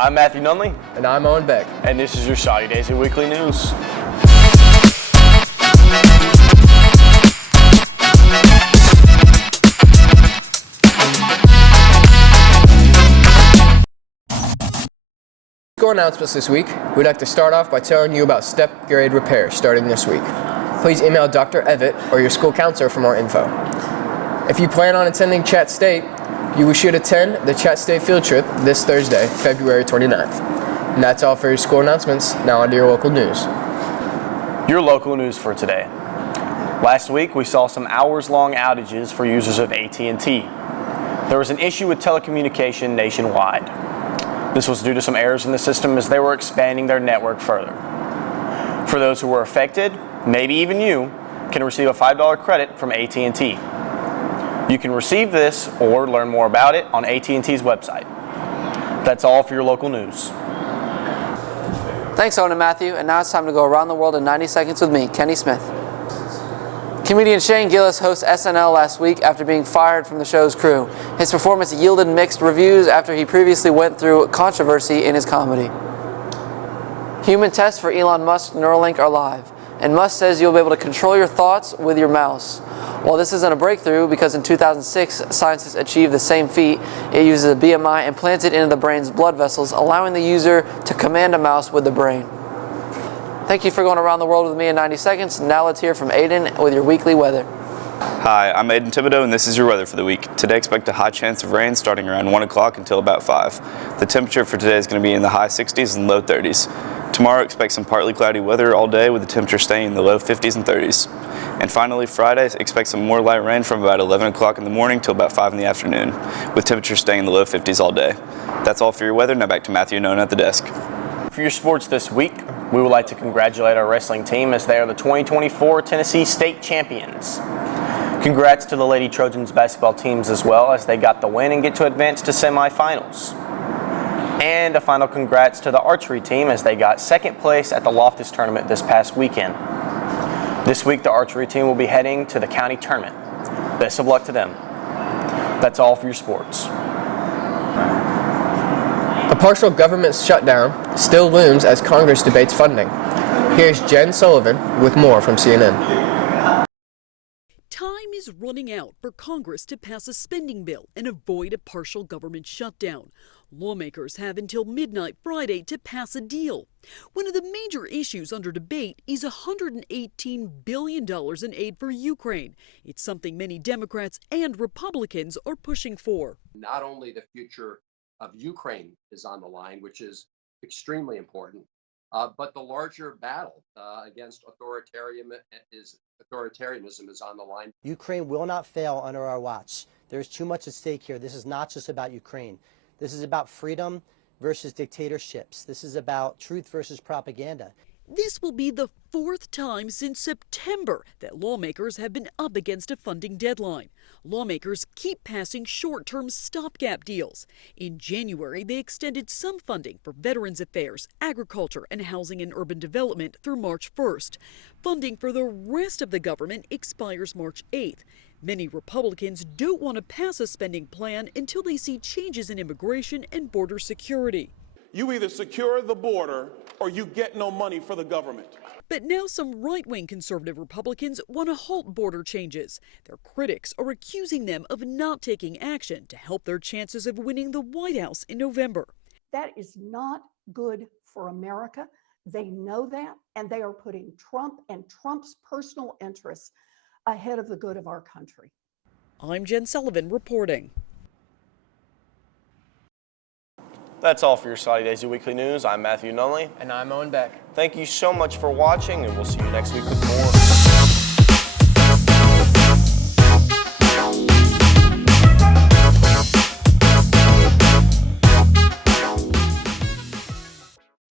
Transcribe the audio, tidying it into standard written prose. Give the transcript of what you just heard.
I'm Matthew Nunley. And I'm Owen Beck. And this is your Shoddy Daisy Weekly News. School announcements this week. We'd like to start off by telling you about step grade repair starting this week. Please email Dr. Evett or your school counselor for more info. If you plan on attending Chat State, you should attend the Chat State field trip this Thursday, February 29th. And that's all for your school announcements. Now on to your local news. Your local news for today. Last week, we saw some hours-long outages for users of AT&T. There was an issue with telecommunication nationwide. This was due to some errors in the system as they were expanding their network further. For those who were affected, maybe even you, can receive a $5 credit from AT&T. You can receive this or learn more about it on AT&T's website. That's all for your local news. Thanks, Owen and Matthew. And now it's time to go around the world in 90 seconds with me, Kenny Smith. Comedian Shane Gillis hosts SNL last week after being fired from the show's crew. His performance yielded mixed reviews after he previously went through controversy in his comedy. Human tests for Elon Musk's Neuralink are live, and Musk says you'll be able to control your thoughts with your mouse. While this isn't a breakthrough, because in 2006, scientists achieved the same feat, it uses a BMI implanted into the brain's blood vessels, allowing the user to command a mouse with the brain. Thank you for going around the world with me in 90 seconds. Now let's hear from Aiden with your weekly weather. Hi, I'm Aiden Thibodeau, and this is your weather for the week. Today, expect a high chance of rain starting around 1 o'clock until about 5. The temperature for today is going to be in the high 60s and low 30s. Tomorrow, expect some partly cloudy weather all day with the temperature staying in the low 50s and 30s. And finally, Friday, expect some more light rain from about 11 o'clock in the morning till about 5 in the afternoon, with temperatures staying in the low 50s all day. That's all for your weather. Now back to Matthew and Owen at the desk. For your sports this week, we would like to congratulate our wrestling team as they are the 2024 Tennessee State Champions. Congrats to the Lady Trojans basketball teams as well as they got the win and get to advance to semifinals. And a final congrats to the archery team as they got second place at the Loftus tournament this past weekend. This week, the archery team will be heading to the county tournament. Best of luck to them. That's all for your sports. A partial government shutdown still looms as Congress debates funding. Here's Jen Sullivan with more from CNN. Time is running out for Congress to pass a spending bill and avoid a partial government shutdown. Lawmakers have until midnight Friday to pass a deal. One of the major issues under debate is $118 billion in aid for Ukraine. It's something many Democrats and Republicans are pushing for. Not only the future of Ukraine is on the line, which is extremely important, but the larger battle against authoritarianism is on the line. Ukraine will not fail under our watch. There's too much at stake here. This is not just about Ukraine. This is about freedom versus dictatorships. This is about truth versus propaganda. This will be the fourth time since September that lawmakers have been up against a funding deadline. Lawmakers keep passing short-term stopgap deals. In January, they extended some funding for Veterans Affairs, Agriculture, and Housing and Urban Development through March 1st. Funding for the rest of the government expires March 8th. Many Republicans don't want to pass a spending plan until they see changes in immigration and border security. You either secure the border or you get no money for the government. But now some right-wing conservative Republicans want to halt border changes. Their critics are accusing them of not taking action to help their chances of winning the White House in November. That is not good for America. They know that, and they are putting Trump and Trump's personal interests ahead of the good of our country. I'm Jen Sullivan reporting. That's all for your Shoddy Daisy Weekly News. I'm Matthew Nunley. And I'm Owen Beck. Thank you so much for watching, and we'll see you next week with more.